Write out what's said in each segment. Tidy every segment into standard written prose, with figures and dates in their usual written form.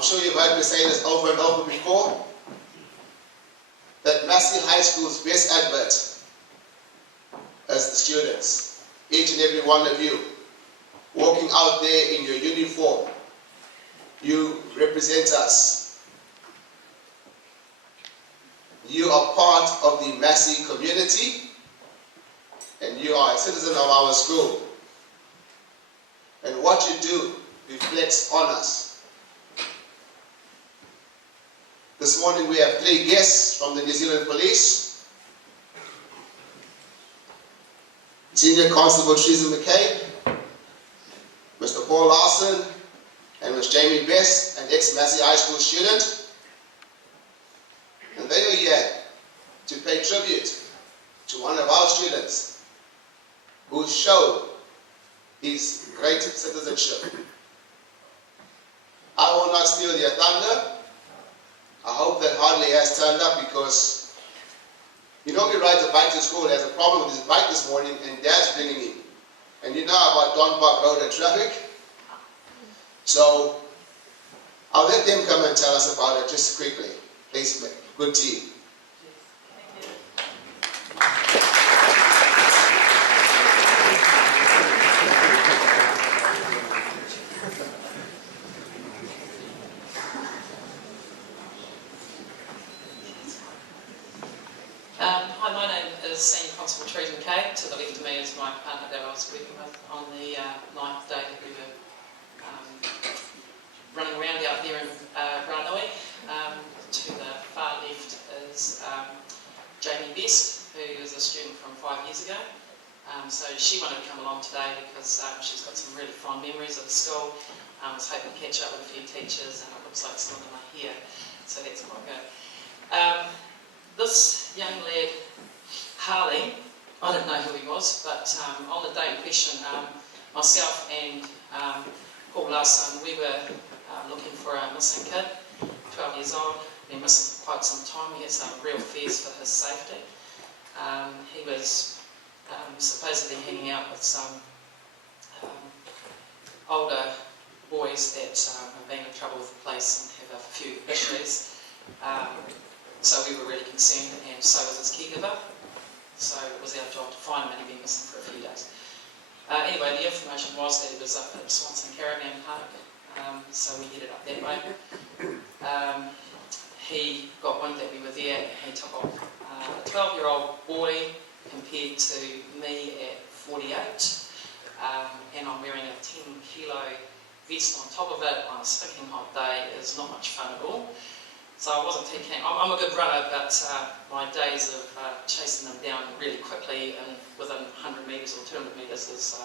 I'm sure you've heard me say this over and over before, that Massey High School's best advert is the students, each and every one of you, walking out there in your uniform. You represent us. You are part of the Massey community, and you are a citizen of our school. And what you do reflects on us. This morning we have 3 guests from the New Zealand Police. Senior Constable Teresa McCabe, Mr. Paul Larson, and Ms. Jamie Best, an ex-Massey High School student. And they are here to pay tribute to one of our students who showed his great citizenship. I will not steal their thunder. I hope that Harley has turned up, because he rides a bike to school, has a problem with his bike this morning, and Dad's bringing him. And you know about Don Park Road and traffic. So I'll let them come and tell us about it just quickly. Please, good team. Hi, my name is Senior Constable Teresa McCabe. To the left of me is my partner that I was working with on the 9th day that we were running around out there in Ranui. To the far left is Jamie Best, who is a student from 5 years ago. So she wanted to come along today because she's got some really fond memories of the school. I was hoping to catch up with a few teachers, and it looks like some of them are here, so that's quite good. This young lad, Harley, I don't know who he was, but on the day in question, myself and Paul Larson, we were looking for a missing kid, 12 years old, been missing for quite some time. We had some real fears for his safety. He was supposedly hanging out with some older boys that have been in trouble with the police and have a few issues. So we were really concerned, and so was his caregiver. So it was our job to find him, and he'd been missing for a few days. Anyway, the information was that he was up at Swanson Caravan Park, so we headed up that way. He got wind that we were there, and he took off. A 12-year-old boy compared to me at 48, and I'm wearing a 10-kilo vest on top of it on a stinking hot day is not much fun at all. So I wasn't too keen. I'm a good runner, but my days of chasing them down really quickly and within 100 metres or 200 metres is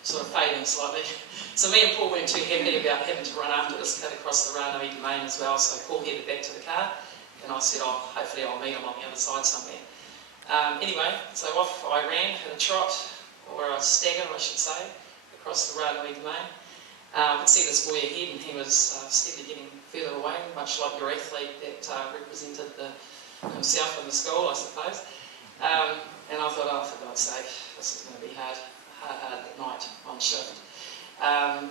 sort of fading slightly. So me and Paul weren't too happy about having to run after this kid across the Ranui domain as well, so Paul headed back to the car, and I said, oh, hopefully I'll meet him on the other side somewhere. Anyway, so off I ran, had a trot, or a stagger I should say, across the Ranui domain. I could see this boy ahead, and he was steadily getting further away, much like your athlete that represented himself in the school, I suppose. And I thought, oh, for God's sake, this is going to be hard at night on shift.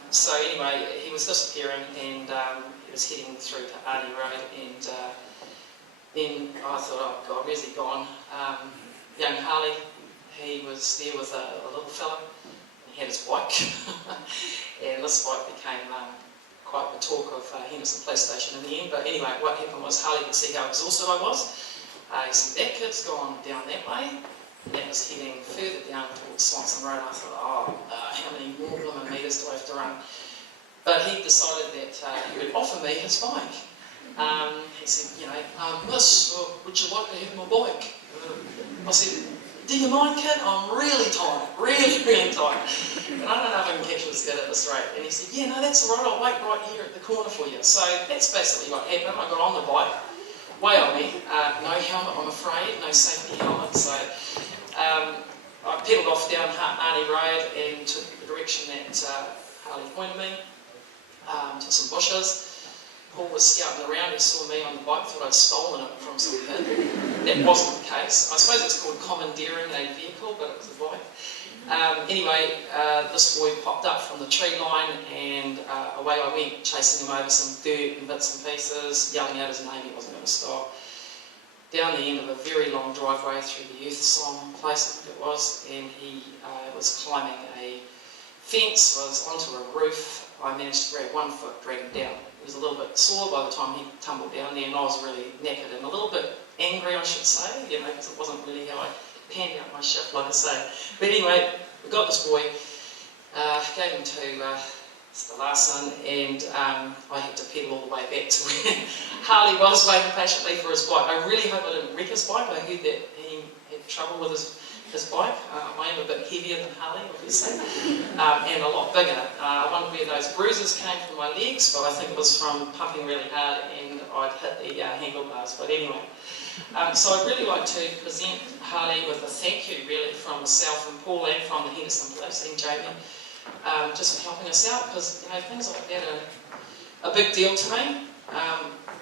So anyway, he was disappearing, and he was heading through to Arnie Road, and then I thought, oh God, where's he gone? Young Harley, he was there with a little fella. He had his bike, and this bike became quite the talk of Henderson Police Station in the end. But anyway, what happened was Harley could see how exhausted I was. He said, that kid's gone down that way, and that was heading further down towards Swanson Road. I thought, oh, how many more blooming metres do I have to run? But he decided that he would offer me his bike. He said, miss, would you like to have my bike? I said, do you mind, kid? I'm really tired, really tired. And I don't know if I can catch this kid at this rate. And he said, yeah, no, that's all right, I'll wait right here at the corner for you. So that's basically what happened. I got on the bike, way on me, no helmet, I'm afraid, no safety helmet. So I pedalled off down Arnie Road and took the direction that Harley pointed me, to some bushes. Paul was scouting around, he saw me on the bike, thought I'd stolen it from some kid. That wasn't the case. I suppose it's called commandeering a vehicle, but it was a bike. Anyway, this boy popped up from the tree line and away I went, chasing him over some dirt and bits and pieces, yelling out his name. He wasn't going to stop. Down the end of a very long driveway through the youth song place, I think it was, and he was climbing a fence, was onto a roof. I managed to grab one foot, drag him down. He was a little bit sore by the time he tumbled down there, and I was really knackered and a little bit angry, I should say, because it wasn't really how I panned out my shift, like I say. But anyway, we got this boy, gave him to Mr. Larson, and I had to pedal all the way back to where Harley was waiting patiently for his bike. I really hope I didn't wreck his bike. I heard that he had trouble with his bike. I am a bit heavier than Harley, obviously, and a lot bigger. I wonder where those bruises came from my legs, but I think it was from pumping really hard and I'd hit the handlebars. But anyway, so I'd really like to present Harley with a thank you, really, from myself and Paul and from the Henderson Police and Jamie, just for helping us out, because things like that are a big deal to me.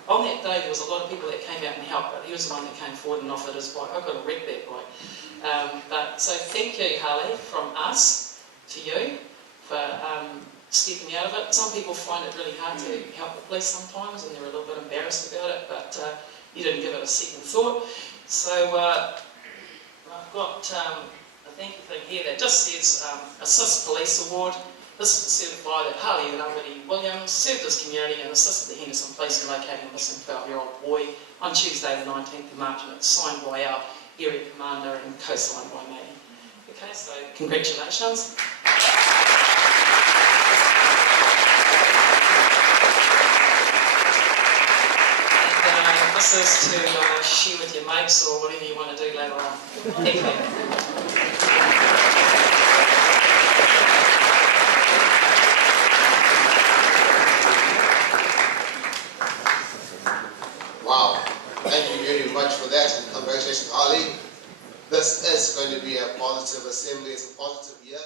On that day, there was a lot of people that came out and helped, but he was the one that came forward and offered his bike. I could have wrecked that bike. So thank you, Harley, from us to you for stepping out of it. Some people find it really hard to help the police sometimes, and they're a little bit embarrassed about it, but you didn't give it a second thought. So I've got a thank you thing here that just says Assist Police Award. This is to certify that Harley Williams served his community and assisted the Henderson Police in locating a missing 12-year-old boy on Tuesday the 19th of March, and it's signed by our area commander and co-signed by me. Okay, so congratulations. And this is to share with your mates or whatever you want to do later on. Thank you. Wow, thank you very much for that, and congratulations, Harley. This is going to be a positive assembly, it's a positive year.